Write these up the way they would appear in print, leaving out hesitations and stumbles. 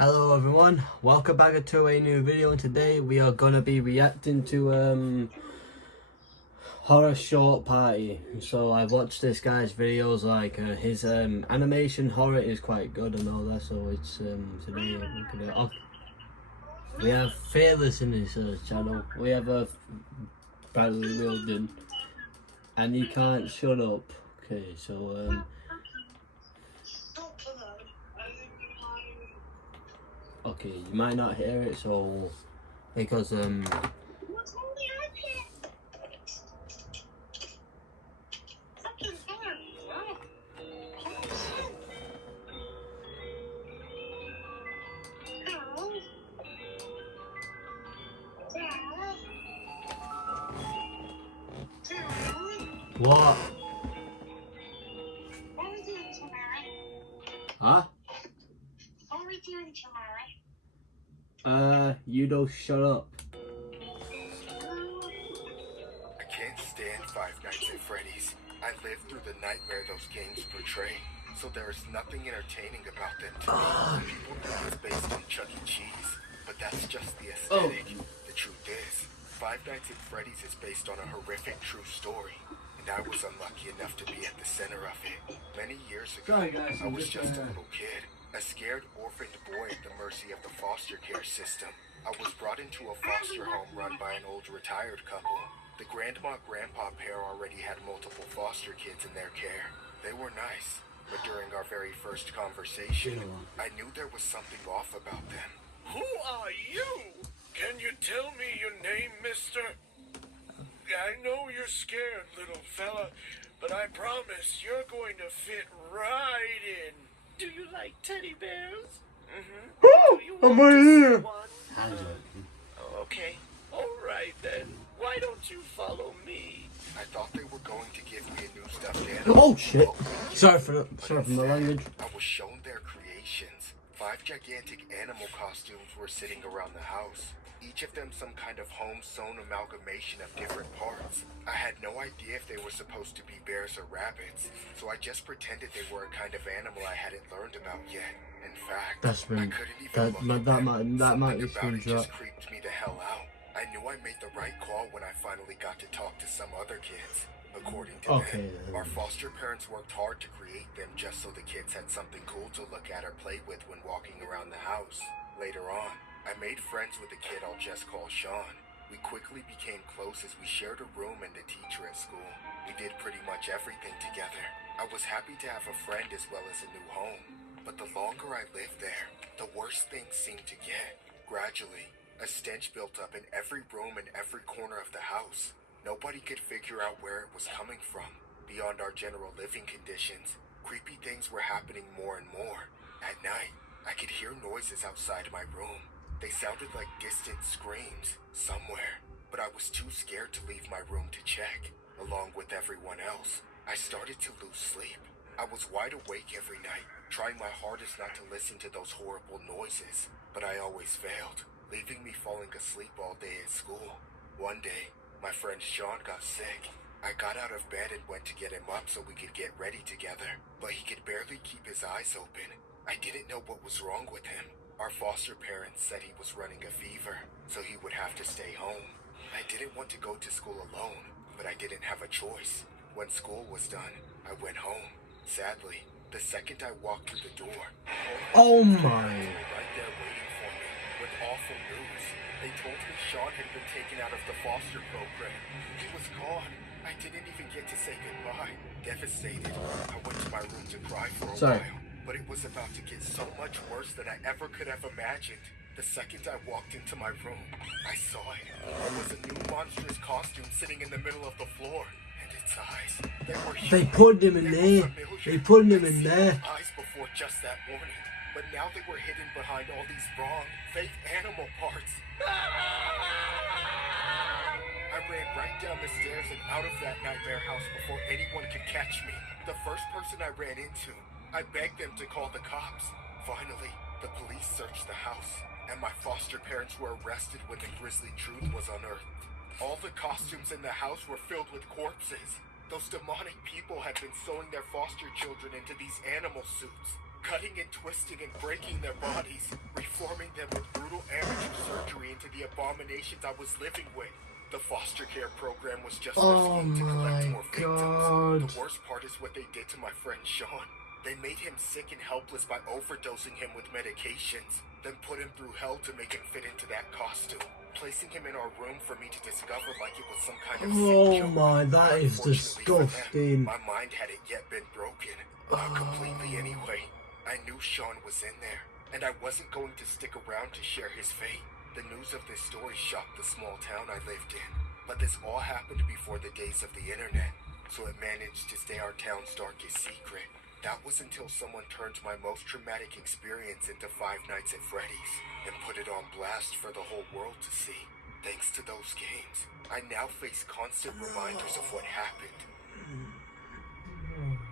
Hello everyone, welcome back to a new video, and today we are gonna be reacting to Horror Short Party. So I watched this guy's videos, like his animation horror is quite good and all that, so it's today we have Fearless in his channel, we have Bradley Wilden, and he can't shut up. Okay, so okay, you might not hear it, so because what? What are we doing tomorrow? Huh? What are we doing tomorrow? You don't shut up. I can't stand Five Nights at Freddy's. I lived through the nightmare those games portray, so there is nothing entertaining about them to me. People think it's based on Chuck E. Cheese, but that's just the aesthetic. The truth is, Five Nights at Freddy's is based on a horrific true story, and I was unlucky enough to be at the center of it. Many years ago, Sorry, guys, I was just, just a little kid, a scared orphaned boy at the mercy of the foster care system. I was brought into a foster home run by an old retired couple. The grandma-grandpa pair already had multiple foster kids in their care. They were nice, but during our very first conversation, I knew there was something off about them. Who are you? Can you tell me your name, mister? I know you're scared, little fella, but I promise you're going to fit right in. Do you like teddy bears? Mm-hmm. Do you want to see one? Okay. All right, then. Why don't you follow me? I thought they were going to give me a new stuffed animal. Oh shit! Sorry for the language. I was shown their creations. 5 gigantic animal costumes were sitting around the house. Each of them some kind of home-sewn amalgamation of different parts. I had no idea if they were supposed to be bears or rabbits, so I just pretended they were a kind of animal I hadn't learned about yet. In fact, I couldn't even look at them. That might be Something about it drop. just creeped me the hell out. I knew I made the right call when I finally got to talk to some other kids. According to them, our foster parents worked hard to create them just so the kids had something cool to look at or play with when walking around the house. Later on, I made friends with a kid I'll just call Sean. We quickly became close as we shared a room and a teacher at school. We did pretty much everything together. I was happy to have a friend as well as a new home. But the longer I lived there, the worse things seemed to get. Gradually, a stench built up in every room and every corner of the house. Nobody could figure out where it was coming from. Beyond our general living conditions, creepy things were happening more and more. At night, I could hear noises outside my room. They sounded like distant screams somewhere, but I was too scared to leave my room to check. Along with everyone else, I started to lose sleep. I was wide awake every night, trying my hardest not to listen to those horrible noises, but I always failed, leaving me falling asleep all day at school. One day, my friend Sean got sick. I got out of bed and went to get him up so we could get ready together, but he could barely keep his eyes open. I didn't know what was wrong with him. Our foster parents said he was running a fever, so he would have to stay home. I didn't want to go to school alone, but I didn't have a choice. When school was done, I went home. Sadly, the second I walked through the door, Oh my! were right there waiting for me with awful news. They told me Sean had been taken out of the foster program. He was gone. I didn't even get to say goodbye. Devastated, I went to my room to cry for a while. But it was about to get so much worse than I ever could have imagined. The second I walked into my room, I saw it. It was a new monstrous costume sitting in the middle of the floor. And its eyes, they were huge. They put him in there. They put him in there. Eyes before just that morning. But now they were hidden behind all these wrong, fake animal parts. I ran right down the stairs and out of that nightmare house before anyone could catch me. The first person I ran into, I begged them to call the cops. Finally, the police searched the house, and my foster parents were arrested when the grisly truth was unearthed. All the costumes in the house were filled with corpses. Those demonic people had been sewing their foster children into these animal suits, cutting and twisting and breaking their bodies, transforming them with brutal amateur surgery into the abominations I was living with. The foster care program was just a scheme to collect more victims. The worst part is what they did to my friend Sean. They made him sick and helpless by overdosing him with medications, then put him through hell to make him fit into that costume, placing him in our room for me to discover like it was some kind of sick joke. My, that is Unfortunately for them, disgusting. my mind hadn't yet been broken. Not completely anyway. I knew Sean was in there, and I wasn't going to stick around to share his fate. The news of this story shocked the small town I lived in. But this all happened before the days of the internet, so it managed to stay our town's darkest secret. That was until someone turned my most traumatic experience into Five Nights at Freddy's and put it on blast for the whole world to see. Thanks to those games, I now face constant reminders of what happened.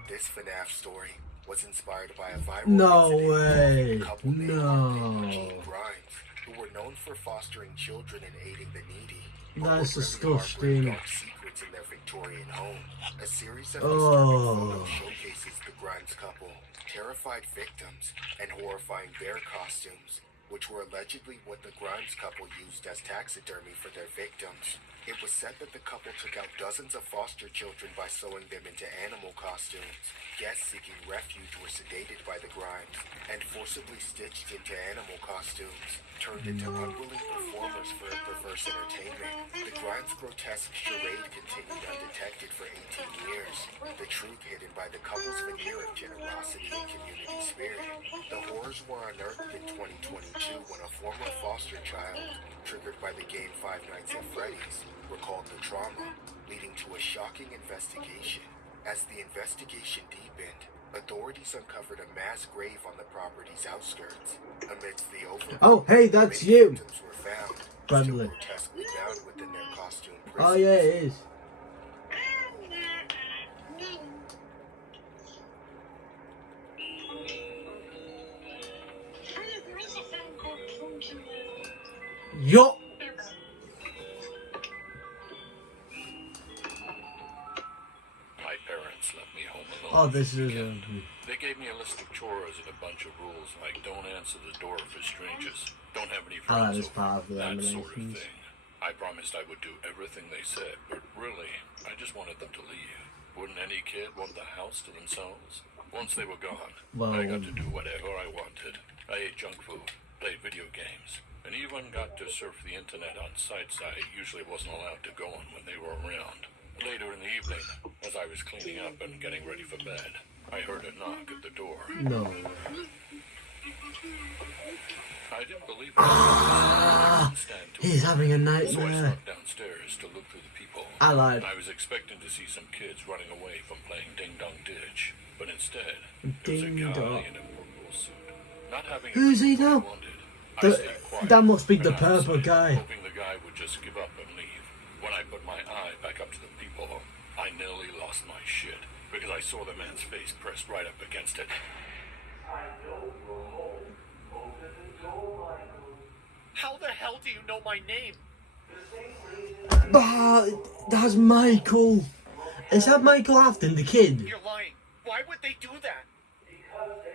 This FNAF story was inspired by a viral incident involving a couple named Arthur and Jean Grimes, who were known for fostering children and aiding the needy. That's disgusting. Dark secrets in their Victorian home. A series of disturbing photos showcases the Grimes couple, terrified victims, and horrifying bear costumes, which were allegedly what the Grimes couple used as taxidermy for their victims. It was said that the couple took out dozens of foster children by sewing them into animal costumes. Guests seeking refuge were sedated by the Grimes and forcibly stitched into animal costumes, turned into unwilling performers for a perverse entertainment. The Grimes' grotesque charade continued undetected for 18 years, the truth hidden by the couple's veneer of generosity and community spirit. The horrors were unearthed in 2022 when a former foster child, triggered by the game Five Nights at Freddy's, recalled the trauma, leading to a shocking investigation. As the investigation deepened, authorities uncovered a mass grave on the property's outskirts. Amidst the overflow, oh, hey, that's many you. victims were found, Bradley. still grotesquely bound within their costume Oh yeah, prisons. it is. Yo. My parents left me home alone. Oh, this is They gave me a list of chores and a bunch of rules like don't answer the door for strangers, don't have any I like friends, this part of the that sort of animations. thing. I promised I would do everything they said, but really, I just wanted them to leave. Wouldn't any kid want the house to themselves? Once they were gone, Well, I got to do whatever I wanted. I ate junk food, played video games, and even got to surf the internet on sites I usually wasn't allowed to go on when they were around. Later in the evening, as I was cleaning up and getting ready for bed, I heard a knock at the door. no. I didn't believe it. He's having a So I nightmare. snuck downstairs to look through the people. I lied. I was expecting to see some kids running away from playing Ding Dong Ditch, but instead, it was a Ding guy dong. in a purple suit. Not having Who's he what I now? wanted, I The- stayed quiet that must be the and out of purple sight, guy. hoping the guy would just give up and leave. When I put my eye back up to the people, I nearly lost my shit because I saw the man's face pressed right up against it. How the hell do you know my name? Ah, that's Michael. Is that Michael Afton, the kid? You're lying. Why would they do that?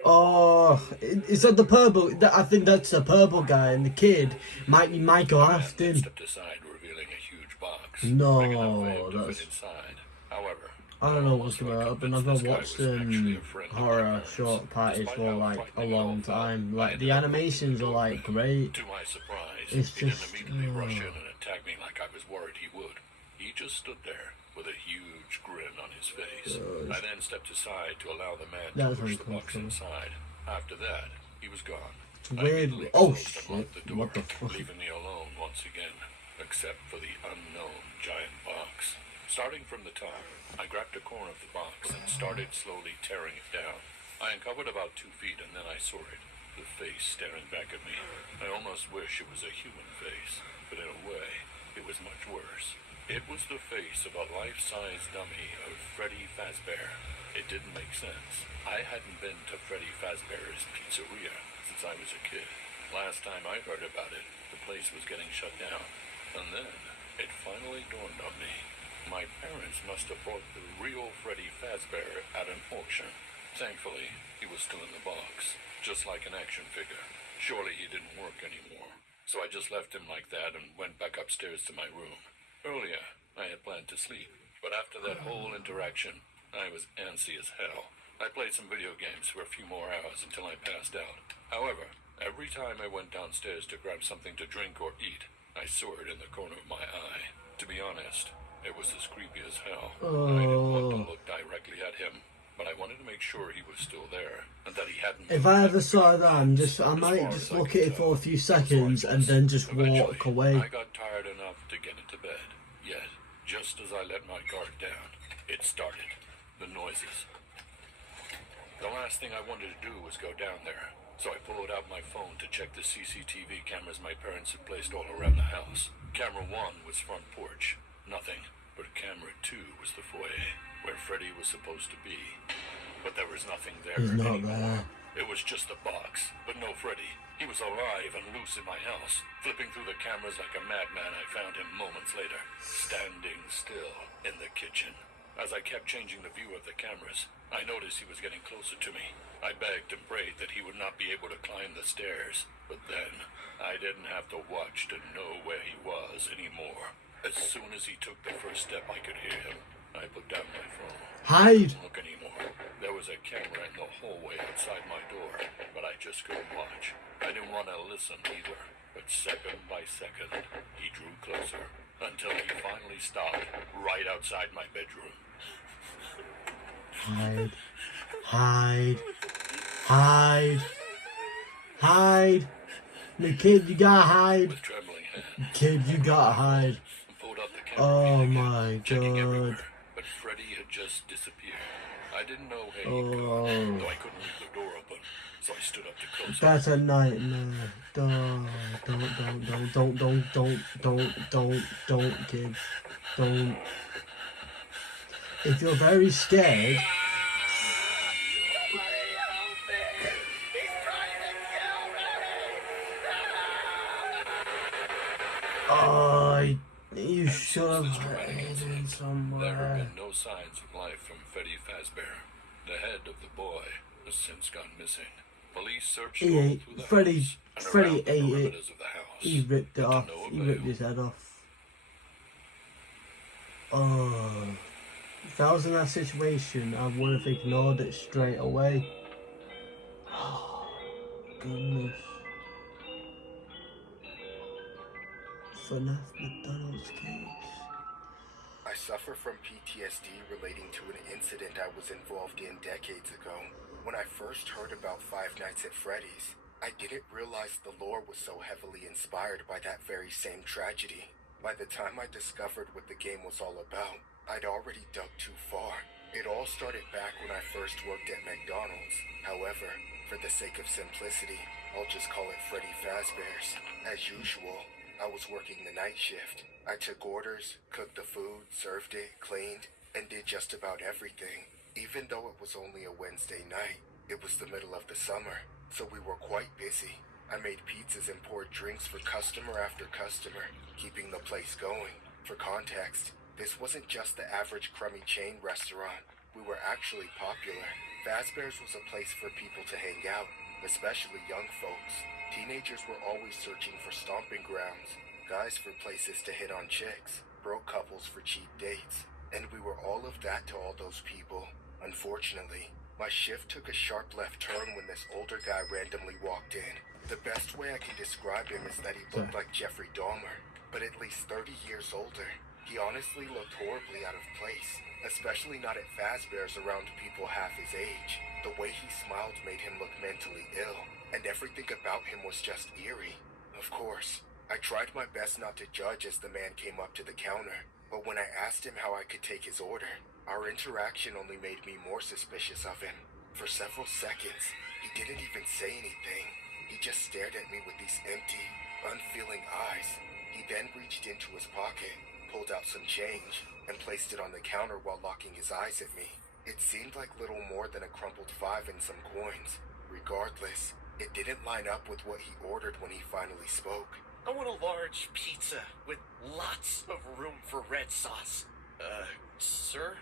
Oh, is that the purple? I think that's the purple guy, and the kid might be Michael The man Afton. stepped aside, revealing a huge box. No, big enough for him to that's- fit inside. However, I don't know what's almost gonna like happen. I've convinced not this watched guy was actually a friend of my horror parents. short parties Despite for how like a frightening it all long felt, time. I Like the ended up animations are opening like the door. great. To my surprise, It's he didn't just, immediately rush in and attack me like I was worried he would. He just stood there with a huge grin on his face. I then stepped aside to allow the man to That's push the box uncomfortable. inside. After that, he was gone. It's I weird. immediately Oh closed and locked the shit! door, What the fuck? leaving me alone once again, except for the unknown giant box. Starting from the top, I grabbed a corner of the box and started slowly tearing it down. I uncovered about 2 feet and then I saw it, the face staring back at me. I almost wish it was a human face, but in a way, it was much worse. It was the face of a life-size dummy of Freddy Fazbear. It didn't make sense. I hadn't been to Freddy Fazbear's Pizzeria since I was a kid. Last time I heard about it, the place was getting shut down. And then, it finally dawned on me. My parents must have bought the real Freddy Fazbear at an auction. Thankfully, he was still in the box, just like an action figure, Surely he didn't work anymore. So I just left him like that and went back upstairs to my room. Earlier, I had planned to sleep, but after that whole interaction, I was antsy as hell. I played some video games for a few more hours until I passed out. However, every time I went downstairs to grab something to drink or eat, I saw it in the corner of my eye. To be honest, it was as creepy as hell. I didn't want to look directly at him, but I wanted to make sure he was still there and that he hadn't. If I ever saw that, I might just look at it for a few seconds and then just walk away. I got tired enough to get into bed. Yet, just as I let my guard down, it started. The noises. The last thing I wanted to do was go down there, so I pulled out my phone to check the CCTV cameras my parents had placed all around the house. Camera 1 was front porch. Nothing. But camera 2 was the foyer, where Freddy was supposed to be. But there was nothing there anymore. It was just a box, but no Freddy. He was alive and loose in my house. Flipping through the cameras like a madman, I found him moments later, standing still in the kitchen. As I kept changing the view of the cameras, I noticed he was getting closer to me. I begged and prayed that he would not be able to climb the stairs. But then, I didn't have to watch to know where he was anymore. As soon as he took the first step, I could hear him. I put down my phone. Hide! I didn't look anymore. There was a camera in the hallway outside my door, but I just couldn't watch. I didn't want to listen either. But second by second, he drew closer until he finally stopped right outside my bedroom. Hide. Hide. Hide. Hide. The kid, you gotta hide. With trembling hand, Kid, you gotta hide. pulled up the camera. Oh my checking god. everywhere, but Freddy had just disappeared. I didn't know where he'd gone, though I couldn't leave the door open, so I stood up to close it. That's a nightmare. Don't, kids. Don't. If you're very scared, you should have hidden There had somewhere. been no signs of life from Freddy Fazbear. The head of the boy has since gone missing. Police searched He all ate. through the Freddy house and ate around the it. perimeters of the house. He ripped it To off. no He avail. ripped his head off. Oh. If I was in that situation, I would have ignored it straight away. Oh, goodness. FNAF McDonald's case. I suffer from PTSD relating to an incident I was involved in decades ago. When I first heard about Five Nights at Freddy's, I didn't realize the lore was so heavily inspired by that very same tragedy. By the time I discovered what the game was all about, I'd already dug too far. It all started back when I first worked at McDonald's. However, for the sake of simplicity, I'll just call it Freddy Fazbear's. As usual, I was working the night shift. I took orders, cooked the food, served it, cleaned, and did just about everything. Even though it was only a Wednesday night, it was the middle of the summer, so we were quite busy. I made pizzas and poured drinks for customer after customer, keeping the place going. For context, this wasn't just the average crummy chain restaurant. We were actually popular. Fazbear's was a place for people to hang out, especially young folks. Teenagers were always searching for stomping grounds, guys for places to hit on chicks, broke couples for cheap dates, and we were all of that to all those people. Unfortunately, my shift took a sharp left turn when this older guy randomly walked in. The best way I can describe him is that he looked like Jeffrey Dahmer, but at least 30 years older. He honestly looked horribly out of place, especially not at Fazbear's around people half his age. The way he smiled made him look mentally ill, and everything about him was just eerie. Of course, I tried my best not to judge as the man came up to the counter, but when I asked him how I could take his order, our interaction only made me more suspicious of him. For several seconds, he didn't even say anything. He just stared at me with these empty, unfeeling eyes. He then reached into his pocket, pulled out some change, and placed it on the counter while locking his eyes at me. It seemed like little more than a crumpled 5 and some coins. Regardless, it didn't line up with what he ordered when he finally spoke. I want a large pizza with lots of room for red sauce. Sir,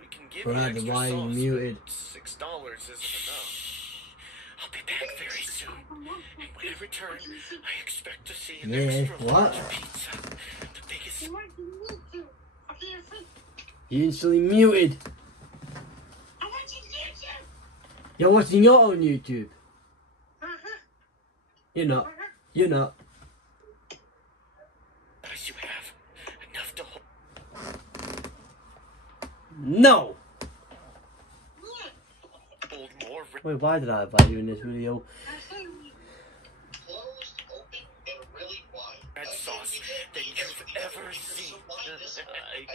we can give you Brad, extra why are you sauce, muted? but $6 isn't enough. I'll be back very soon. And when I return, I expect to see an Yeah, extra what? large pizza. The biggest. You want to meet you. Okay, you're free. You instantly muted. I want you to meet you. You're watching your own YouTube. Uh-huh. You're not. You're not. As you have enough to hold. No! Yeah. Hold more Wait, why did I invite you in this video? Closed, open, and really wide. red sauce than you've ever seen. I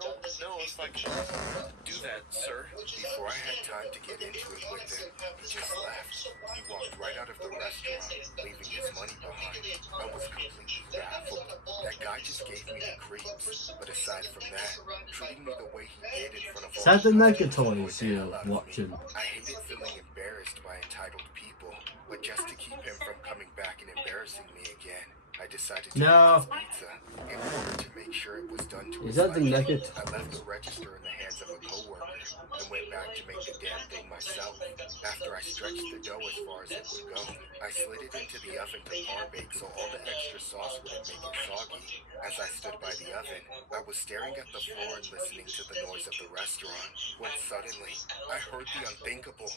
don't know if I can do that, sir. Before I had time to get into it with him, he just left. He walked right out of the restaurant, leaving his money behind. I was completely baffled. That guy just gave me the creeps. But aside from that, treating me the way he did in front of all Sad the the negatories you're watching. I hated feeling embarrassed by entitled people, but just to keep him from coming back and embarrassing me again, I decided to No. make this pizza. In order to make sure it was done to Is his that the liking, negative? I left the register in the hands of a coworker and went back to make the damn thing myself. After I stretched the dough as far as it would go, I slid it into the oven to par bake so all the extra sauce wouldn't make it soggy. As I stood by the oven, I was staring at the floor and listening to the noise of the restaurant, when suddenly, I heard the unthinkable.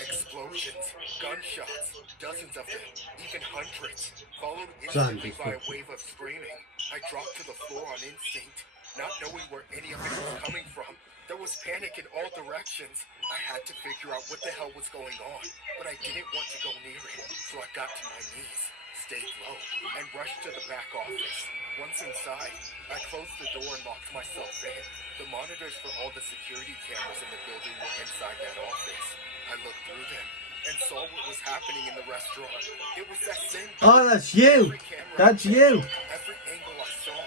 Explosions, gunshots, dozens of them, even hundreds, followed instantly by a wave of screaming. I dropped to the floor on instinct, not knowing where any of it was coming from. There was panic in all directions. I had to figure out what the hell was going on, but I didn't want to go near it, so I got to my knees, stayed low, and rushed to the back office. Once inside, I closed the door and locked myself in. The monitors for all the security cameras in the building were inside that office. I looked through them and saw what was happening in the restaurant. It was that same guy. Oh, that's you! Every camera That's I you! checked, every angle I saw,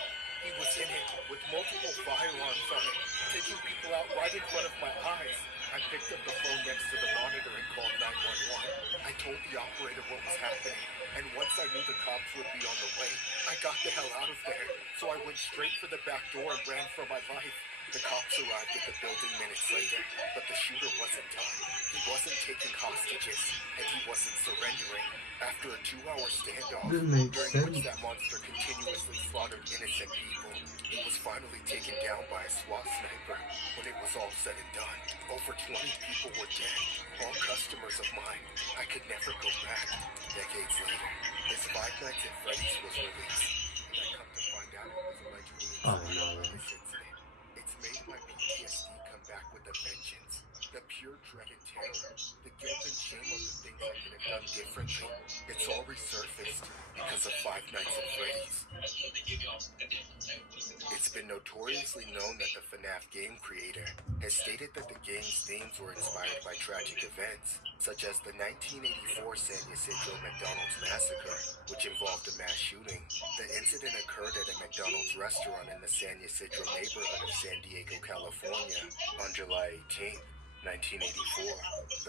he was in it with multiple firearms on it, taking people out right in front of my eyes. I picked up the phone next to the monitor and called 911. I told the operator what was happening, and once I knew the cops would be on the way, I got the hell out of there. So I went straight for the back door and ran for my life. The cops arrived at the building minutes later, but the shooter wasn't done. He wasn't taking hostages, and he wasn't surrendering. After a 2-hour standoff, That makes during which sense. that monster continuously slaughtered innocent people, he was finally taken down by a SWAT sniper. When it was all said and done, over 20 people were dead, all customers of mine. I could never go back. Decades later, his Five Nights at Freddy's was released. And I come to find out it was allegedly Oh, inspired no. by this incident. It's made my PTSD come back with a vengeance. The pure dread and terror, the guilt and shame of the things I could have done differently. It's all resurfaced because of Five Nights at Freddy's. It's been notoriously known that the FNAF game creator has stated that the game's themes were inspired by tragic events, such as the 1984 San Ysidro McDonald's massacre, which involved a mass shooting. The incident occurred at a McDonald's restaurant in the San Ysidro neighborhood of San Diego, California, on July 18, 1984.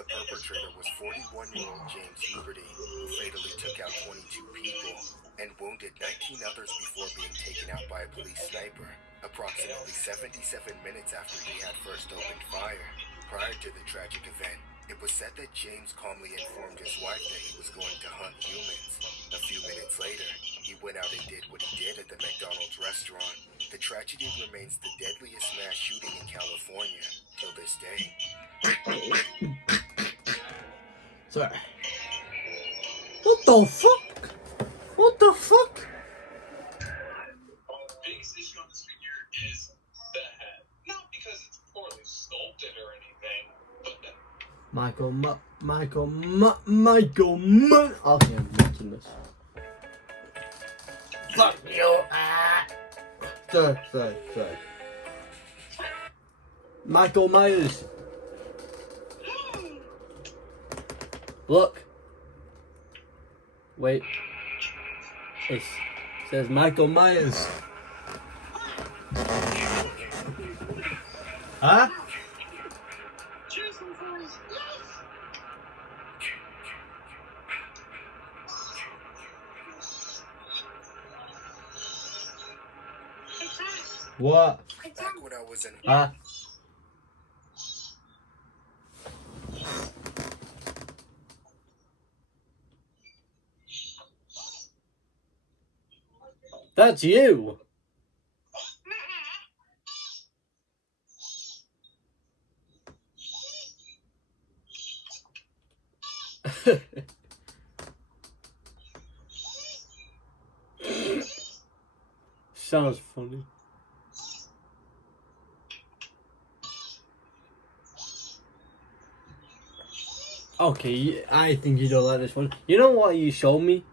The perpetrator was 41-year-old James Huberty, who fatally took out 22 people and wounded 19 others before being taken out by a police sniper, approximately 77 minutes after he had first opened fire. Prior to the tragic event, it was said that James calmly informed his wife that he was going to hunt humans. A few minutes later, he went out and did what he did at the McDonald's restaurant. The tragedy remains the deadliest mass shooting in California till this day. Sorry. What the fuck? What the fuck? Biggest issue on this figure is the head. Not because it's poorly sculpted or anything, but the Michael. Okay, I'm making this. Fuck you. Sorry. Michael Myers. Look. Wait. It says Michael Myers. Huh? Jason Voorhees, yes! It's us. What? It's Back us. when I was in Huh? That's you. Sounds funny. Okay, I think you don't like this one. You know what you showed me?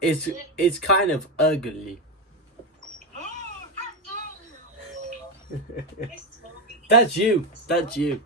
It's kind of ugly. That's you. That's you.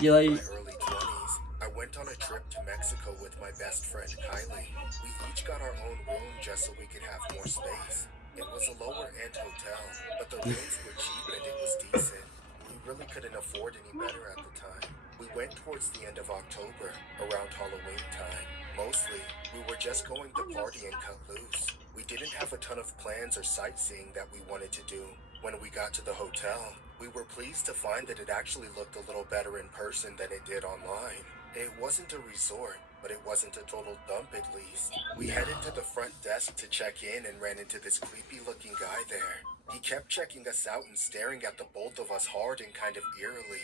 You like? In my early 20s, I went on a trip to Mexico with my best friend Kylie. We each got our own room just so we could have more space. It was a lower-end hotel, but the rooms were cheap and it was decent. We really couldn't afford any better at the time. We went towards the end of October, around Halloween time. Mostly, we were just going to party and cut loose. We didn't have a ton of plans or sightseeing that we wanted to do. When we got to the hotel, we were pleased to find that it actually looked a little better in person than it did online. It wasn't a resort, but it wasn't a total dump at least. We headed to the front desk to check in and ran into this creepy looking guy there. He kept checking us out and staring at the both of us hard and kind of eerily.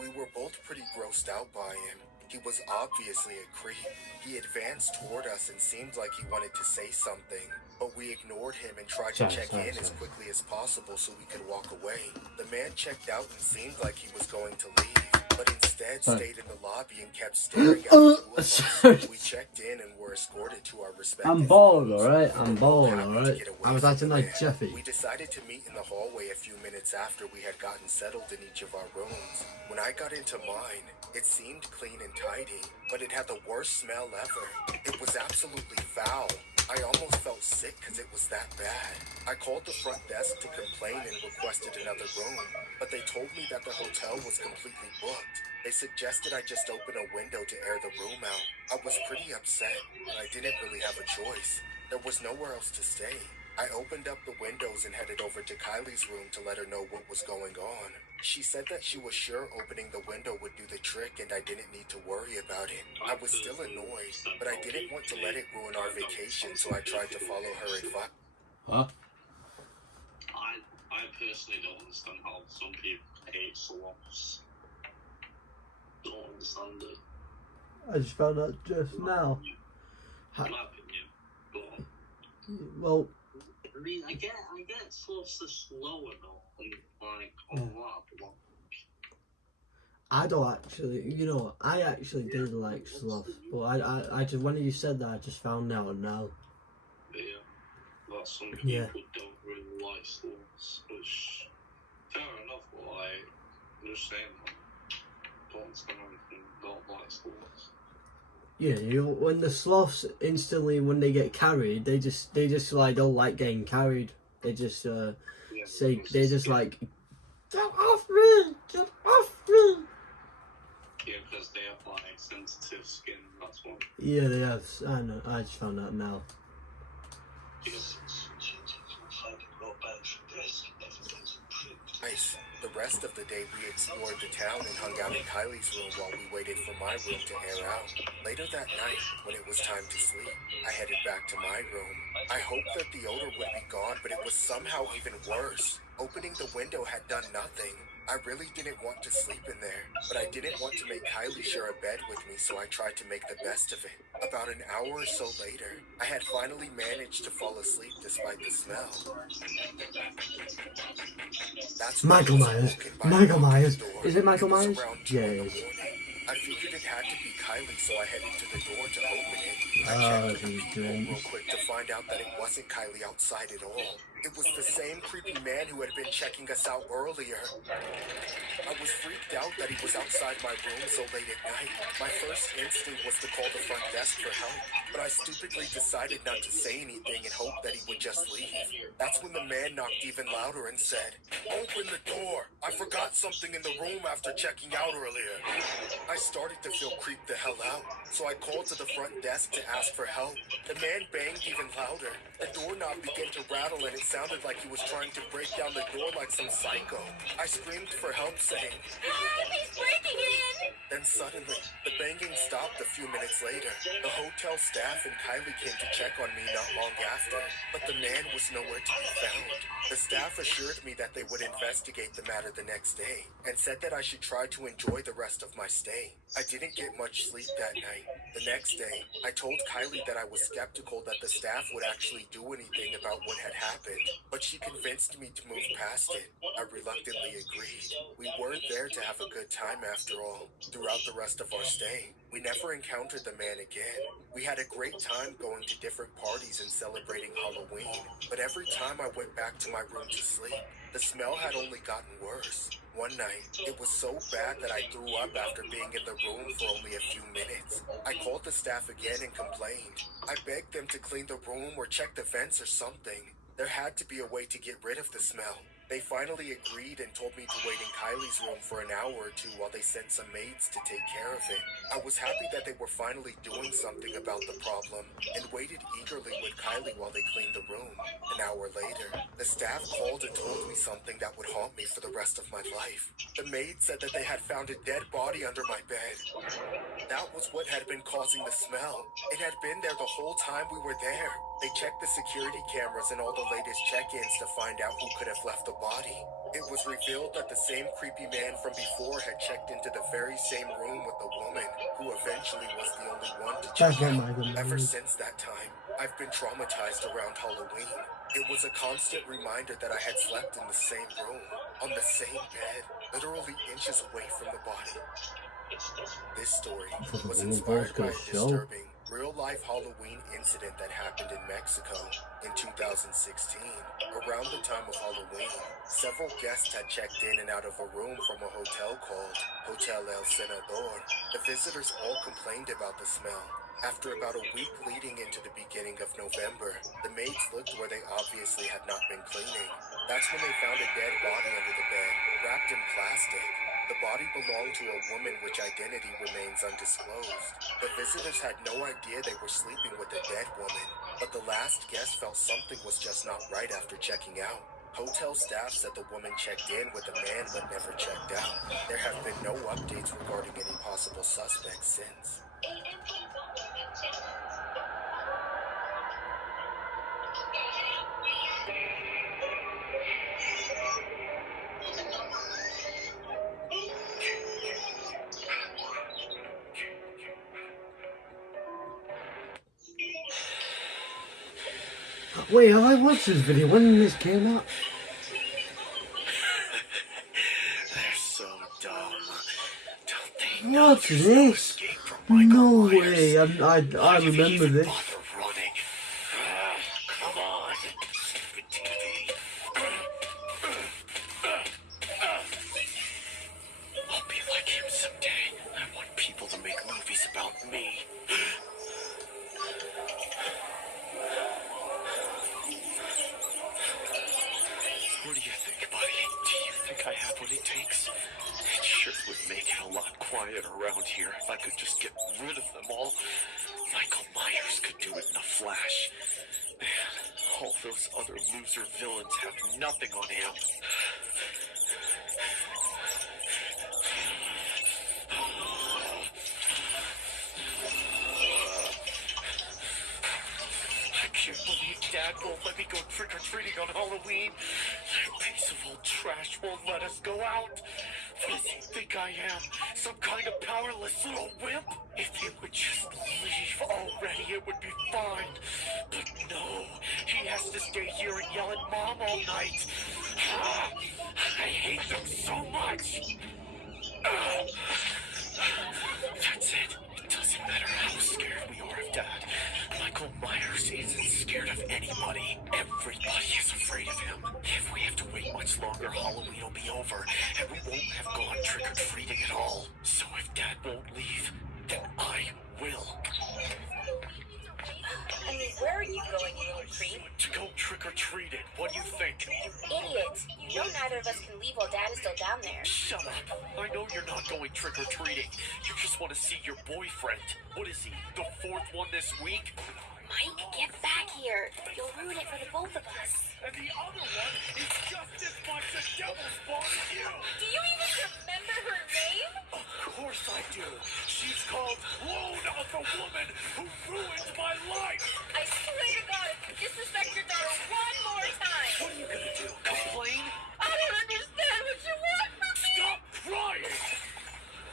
We were both pretty grossed out by him. He was obviously a creep. He advanced toward us and seemed like he wanted to say something, but we ignored him and tried to check in as quickly as possible so we could walk away. The man checked out and seemed like he was going to leave, but instead stayed in the lobby and kept staring at us. We checked in and were escorted to our respective I'm bored, rooms. alright? I'm bored, Happy to alright? get away I was from acting the like man. Jeffy. We decided to meet in the hallway a few minutes after we had gotten settled in each of our rooms. When I got into mine, it seemed clean and tidy, but it had the worst smell ever. It was absolutely foul. I almost felt sick because it was that bad. I called the front desk to complain and requested another room, but they told me that the hotel was completely booked. They suggested I just open a window to air the room out. I was pretty upset, but I didn't really have a choice. There was nowhere else to stay. I opened up the windows and headed over to Kylie's room to let her know what was going on. She said that she was sure opening the window would do the trick and I didn't need to worry about it. I was still annoyed, but I didn't want to let it ruin our vacation, so I tried to follow her advice. Huh? I personally don't understand how some people hate sloths. Don't understand it. I just found out just now. In my opinion, but Well, I mean, I get sloths are slower though, and like all that, but I don't actually, you know, I actually did like sloth, but I just, when you said that, I just found out now. yeah, that some people Yeah. don't really like sloths, which fair enough. But like, I'm just saying, don't understand anything. Don't like sloths. Yeah, you know, when the sloths instantly, when they get carried, they just like don't like getting carried. They just Yeah, say, it's they just skin. like, get off me, get off me. Yeah, because they have like sensitive skin. That's what. Yeah, they have. I know. I just found out now. Nice. The rest of the day we explored the town and hung out in Kylie's room while we waited for my room to air out. Later that night, when it was time to sleep, I headed back to my room. I hoped that the odor would be gone, but it was somehow even worse. Opening the window had done nothing. I really didn't want to sleep in there, but I didn't want to make Kylie share a bed with me, so I tried to make the best of it. About an hour or so later, I had finally managed to fall asleep despite the smell. That's when Michael I was Myers. woken by a Michael knock at Myers. the door. Is it Michael It was Myers? around 2 Yeah, in it the is. morning. I figured it had to be Kylie, so I headed to the door to open it. I Oh, checked the these peephole real drinks. quick to find out that it wasn't Kylie outside at all. It was the same creepy man who had been checking us out earlier. I was freaked out that he was outside my room so late at night. My first instinct was to call the front desk for help, but I stupidly decided not to say anything and hope that he would just leave. That's when the man knocked even louder and said, "Open the door! I forgot something in the room after checking out earlier." I started to feel creeped the hell out, so I called to the front desk to ask for help. The man banged even louder. The doorknob began to rattle and it sounded like he was trying to break down the door like some psycho. I screamed for help, saying, "Help! He's breaking in!" Then suddenly, the banging stopped a few minutes later. The hotel staff and Kylie came to check on me not long after, but the man was nowhere to be found. The staff assured me that they would investigate the matter the next day, and said that I should try to enjoy the rest of my stay. I didn't get much sleep that night. The next day, I told Kylie that I was skeptical that the staff would actually do anything about what had happened, but she convinced me to move past it. I reluctantly agreed. We were there to have a good time after all. Throughout the rest of our stay, we never encountered the man again. We had a great time going to different parties and celebrating Halloween, but every time I went back to my room to sleep, the smell had only gotten worse. One night, it was so bad that I threw up after being in the room for only a few minutes. I called the staff again and complained. I begged them to clean the room or check the vents or something. There had to be a way to get rid of the smell. They finally agreed and told me to wait in Kylie's room for an hour or two while they sent some maids to take care of it. I was happy that they were finally doing something about the problem and waited eagerly with Kylie while they cleaned the room. An hour later, the staff called and told me something that would haunt me for the rest of my life. The maid said that they had found a dead body under my bed. That was what had been causing the smell. It had been there the whole time we were there. They checked the security cameras and all the latest check-ins to find out who could have left the body. It was revealed that the same creepy man from before had checked into the very same room with the woman, who eventually was the only one to check out. Ever since that time, I've been traumatized around Halloween. It was a constant reminder that I had slept in the same room, on the same bed, literally inches away from the body. This story was inspired by a disturbing, real-life Halloween incident that happened in Mexico in 2016. Around the time of Halloween, several guests had checked in and out of a room from a hotel called Hotel El Senador. The visitors all complained about the smell. After about a week leading into the beginning of November, the maids looked where they obviously had not been cleaning. That's when they found a dead body under the bed, wrapped in plastic. The body belonged to a woman which identity remains undisclosed. The visitors had no idea they were sleeping with a dead woman, but the last guest felt something was just not right after checking out. Hotel staff said the woman checked in with a man but never checked out. There have been no updates regarding any possible suspects since. Wait, I watched this video when this came out. They're so dumb. Don't they know What's there's no this? escape from Michael No Myers? way, I Why do you remember even this. bother running? Come on. Stupid TV. I'll be like him someday. I want people to make movies about me. What do you think, buddy? Do you think I have what it takes? It sure would make it a lot quieter around here if I could just get rid of them all. Michael Myers could do it in a flash. Man, all those other loser villains have nothing on him. I can't believe Dad won't let me go trick-or-treating on Halloween. That piece of old trash won't let us go out. What does he think I am? Some kind of powerless little wimp? If he would just leave already, it would be fine. But no, he has to stay here and yell at Mom all night. I hate them so much. That's it. It doesn't matter how scared we are of Dad. Michael Myers isn't scared of anybody. Everybody is afraid of him. If we have to wait much longer, Halloween will be over, and we won't have gone trick-or-treating at all. So if Dad won't leave, then I will. I mean, where are you going, you little creep? To go trick-or-treating. What do you think? You idiot. You know neither of us can leave while Dad is still down there. Shut up. I know you're not going trick-or-treating. You just want to see your boyfriend. What is he, the fourth one this week? Mike, get back here. You'll ruin it for the both of us. And the other one is just as much a devil spawn as you. Do you even remember her name? Of course I do. She's called Clone of the Woman Who Ruined My Life. I swear to God, if you disrespect your daughter one more time. What are you gonna do? Complain? I don't understand what you want from me. Stop crying!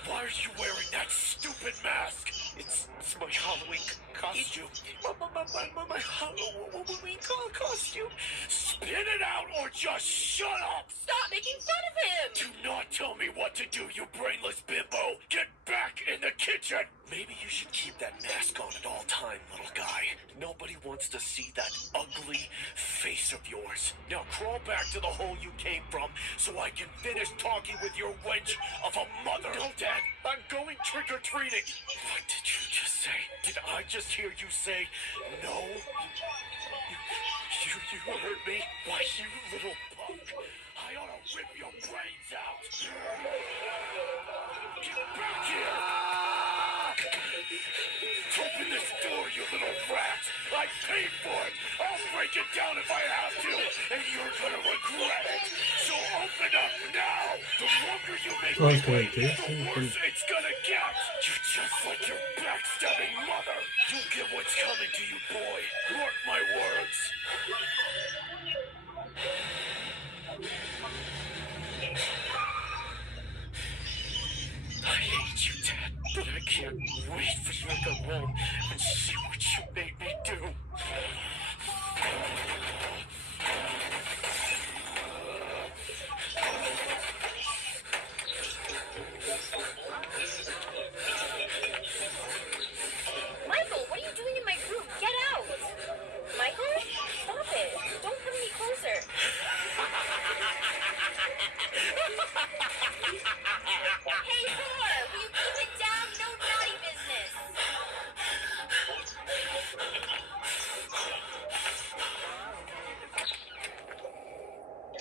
Why are you wearing that stupid mask? It's my Halloween costume. My Halloween costume. Spit it out or just shut up! Stop making fun of him! Do not tell me what to do, you brainless bimbo! Get back in the kitchen! Maybe you should keep that mask on at all time, little guy. Nobody wants to see that ugly face of yours. Now crawl back to the hole you came from so I can finish talking with your wench of a mother. No, Dad, I'm going trick-or-treating. What did you just say? Did I just hear you say no? You heard me? Why, you little punk. I ought to rip your brains out. Get back here! Open this door, you little rat! I paid for it! I'll break it down if I have to, and you're gonna regret it! So open up now! The longer you make me wait, the worse it's gonna get! You're just like your backstabbing mother! You'll get what's coming to you, boy! Mark my words! I hate you, Dad, but I can't wait for you to come home and see what you made me do. Michael, what are you doing in my room? Get out! Michael? Stop it. Don't come any closer. Hey, whore! Will you keep it down? No naughty business!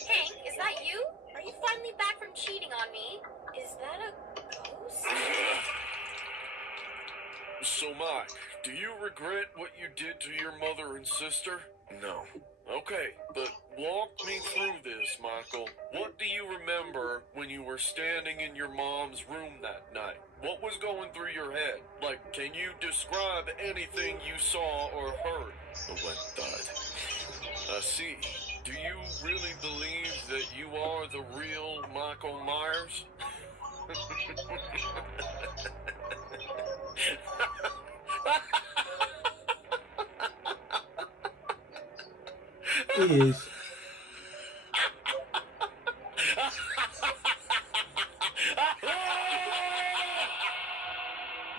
Hank, is that you? Are you finally back from cheating on me? Is that a ghost? So, Mike, do you regret what you did to your mother and sister? No. Okay, but walk me through this, Michael. What do you remember when you were standing in your mom's room that night? What was going through your head? Like, can you describe anything you saw or heard? A wet thud. I see. Do you really believe that you are the real Michael Myers? He is.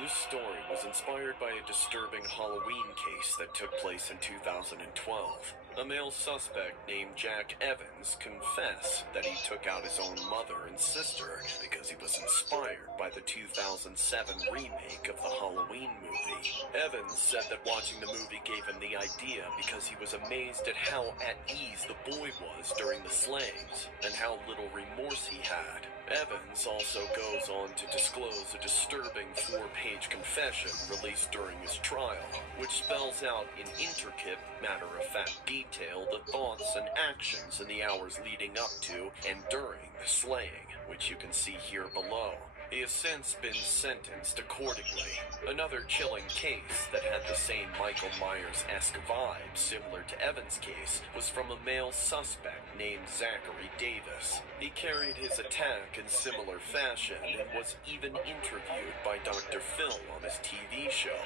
This story was inspired by a disturbing Halloween case that took place in 2012. A male suspect named Jack Evans confessed that he took out his own mother and sister because he was inspired by the 2007 remake of the Halloween movie. Evans said that watching the movie gave him the idea because he was amazed at how at ease the boy was during the slayings and how little remorse he had. Evans also goes on to disclose a disturbing 4-page confession released during his trial, which spells out in intricate, matter-of-fact detail the thoughts and actions in the hours leading up to and during the slaying, which you can see here below. He has since been sentenced accordingly. Another chilling case that had the same Michael Myers-esque vibe similar to Evans' case was from a male suspect named Zachary Davis. He carried his attack in similar fashion and was even interviewed by Dr. Phil on his TV show.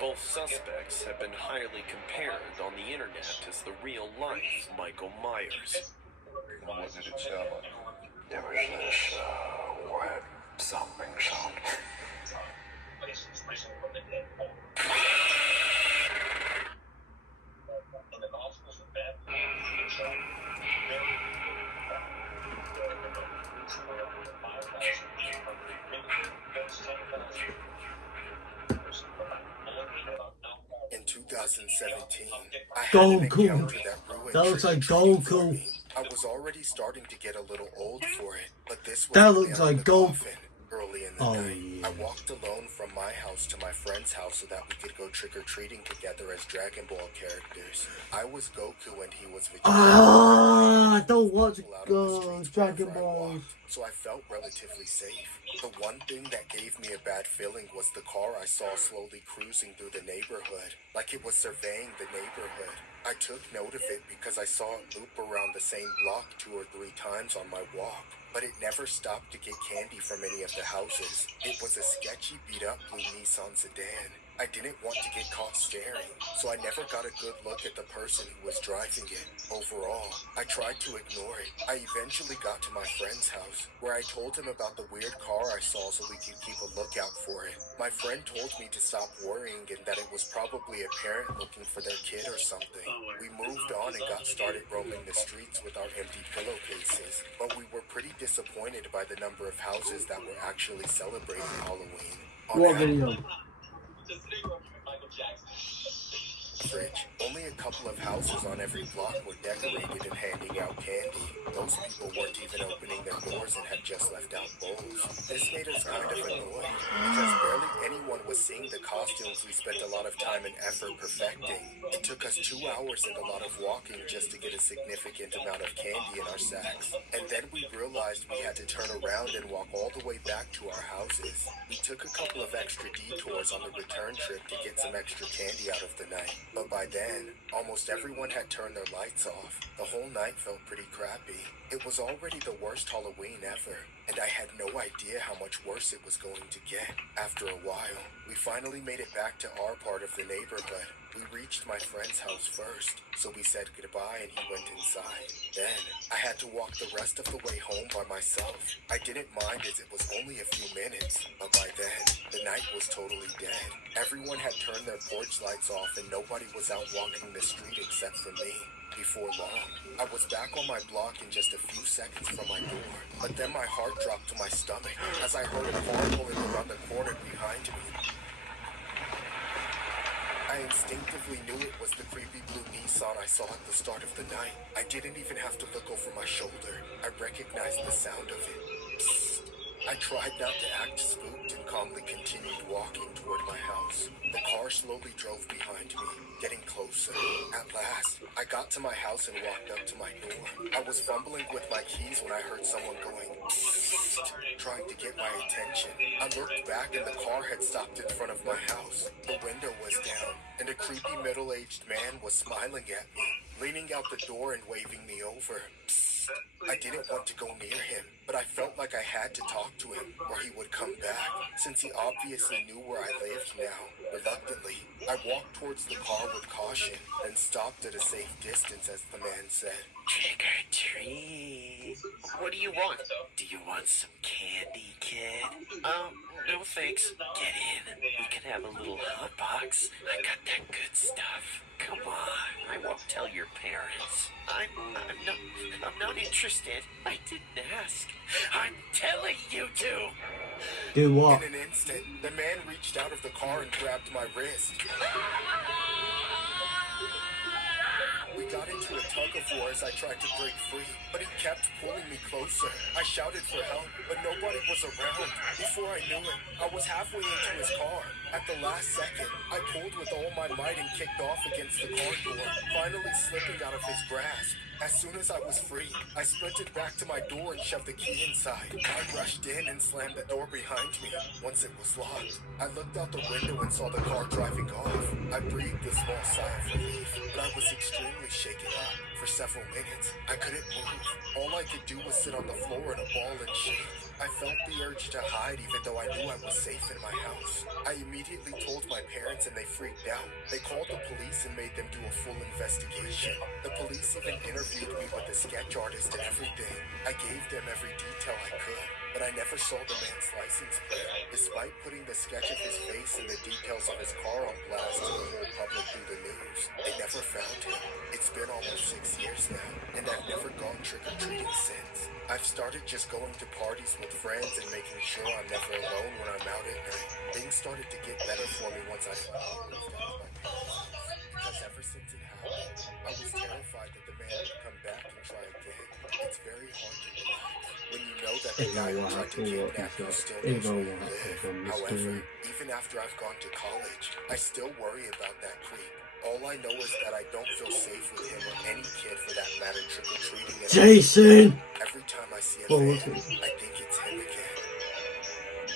Both suspects have been highly compared on the internet as the real-life Michael Myers. What did it sound like? There was this wet thumping sound. In the Gospels of Matthew, in 2017, I had Goku. an encounter that ruined That looks like trick-or-treating for Goku. me. I was already starting to get a little old for it, but this was That the looks nail in like the Goku. coffin. Early early in the night. I walked alone from my house to my friend's house so that we could go trick-or-treating together as Dragon Ball characters. I was Goku and he was Vegeta. I don't watch Dragon Ball. So I felt relatively safe. The one thing that gave me a bad feeling was the car I saw slowly cruising through the neighborhood, like it was surveying the neighborhood. I took note of it because I saw it loop around the same block 2 or 3 times on my walk, but it never stopped to get candy from any of the houses. It was a sketchy beat-up blue Nissan sedan. I didn't want to get caught staring, so I never got a good look at the person who was driving it. Overall, I tried to ignore it. I eventually got to my friend's house, where I told him about the weird car I saw so we could keep a lookout for it. My friend told me to stop worrying and that it was probably a parent looking for their kid or something. We moved on and got started roaming the streets with our empty pillowcases, but we were pretty disappointed by the number of houses that were actually celebrating Halloween. What video? Fridge. Only a couple of houses on every block were decorated and handing out candy. Those people weren't even opening their doors and had just left out bowls. This made us kind of annoyed, because barely anyone was seeing the costumes we spent a lot of time and effort perfecting. It took us 2 hours and a lot of walking just to get a significant amount of candy in our sacks. And then we realized we had to turn around and walk all the way back to our houses. We took a couple of extra detours on the return trip to get some extra candy out of the night. But by then, almost everyone had turned their lights off. The whole night felt pretty crappy. It was already the worst Halloween ever, and I had no idea how much worse it was going to get. After a while, we finally made it back to our part of the neighborhood. We reached my friend's house first, so we said goodbye and he went inside. Then, I had to walk the rest of the way home by myself. I didn't mind as it was only a few minutes, but by then, the night was totally dead. Everyone had turned their porch lights off and nobody was out walking the street except for me. Before long, I was back on my block in just a few seconds from my door, but then my heart dropped to my stomach as I heard a car pulling around the corner behind me. I instinctively knew it was the creepy blue Nissan I saw at the start of the night. I didn't even have to look over my shoulder. I recognized the sound of it. I tried not to act spooked and calmly continued walking toward my house. The car slowly drove behind me, getting closer. At last, I got to my house and walked up to my door. I was fumbling with my keys when I heard someone going, trying to get my attention. I looked back and the car had stopped in front of my house. The window was down, and a creepy middle-aged man was smiling at me, leaning out the door and waving me over. I didn't want to go near him, but I felt like I had to talk to him or he would come back, since he obviously knew where I lived now. Reluctantly, I walked towards the car with caution, then stopped at a safe distance as the man said, "Trick or treat. What do you want? Do you want some candy, kid?" No thanks. Get in. We can have a little hot box. I got that good stuff. Come on. I won't tell your parents. I'm not interested. I didn't ask. I'm telling you to. Do what? In an instant, the man reached out of the car and grabbed my wrist. We got into a tug-of-war as I tried to break free, but he kept pulling me closer. I shouted for help, but nobody was around. Before I knew it, I was halfway into his car. At the last second, I pulled with all my might and kicked off against the car door, finally slipping out of his grasp. As soon as I was free, I sprinted back to my door and shoved the key inside. I rushed in and slammed the door behind me. Once it was locked, I looked out the window and saw the car driving off. I breathed a small sigh of relief, but I was extremely shaken up. For several minutes, I couldn't move. All I could do was sit on the floor in a ball and shake. I felt the urge to hide even though I knew I was safe in my house. I immediately told my parents and they freaked out. They called the police and made them do a full investigation. The police even interviewed me with the sketch artist and everything. I gave them every detail I could, but I never saw the man's license plate. Despite putting the sketch of his face and the details of his car on blast to the whole public through the news, they never found him. It's been almost 6 years now, and I've never gone trick-or-treating since. I've started just going to parties with friends and making sure I'm never alone when I'm out at night. Things started to get better for me once I found out. because ever since it happened, I was terrified that the man would come back and try again. It's very hard to relax when you know that the guy who tried to kidnap you still knows where you live. However, even after I've gone to college, I still worry about that creep. All I know is that I don't feel safe with him or any kid for that matter trick-or-treating. Jason! Every time I see a man, I think it's him again.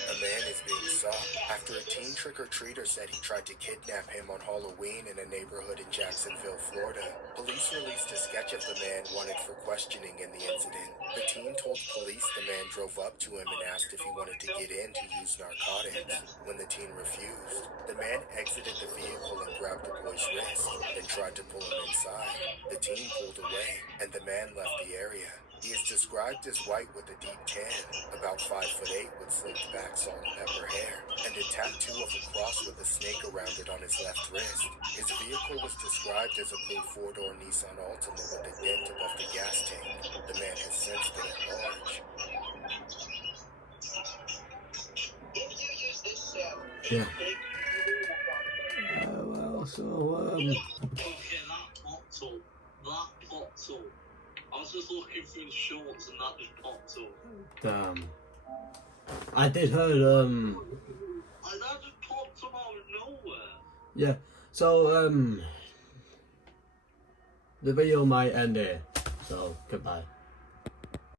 A man is being sought after a teen trick-or-treater said he tried to kidnap him on Halloween in a neighborhood in Jacksonville, Florida. Police released a sketch of the man wanted for questioning in the incident. The teen told police the man drove up to him and asked if he wanted to get in to use narcotics. When the teen refused, the man exited the vehicle and grabbed the boy's wrist, then tried to pull him inside. The teen pulled away, and the man left the area. He is described as white with a deep tan, about 5'8" with slicked back salt and pepper hair, and a tattoo of a cross with a snake around it on his left wrist. His vehicle was described as a blue 4-door Nissan Altima with a dent above the gas tank. The man has since been at large. If you use this Yeah. Well, so, Okay, that popped up. That popped up. I was just looking through the shorts and that just popped up. damn. I did heard, Like, that just popped up out of nowhere. yeah. So, the video might end here. So, goodbye.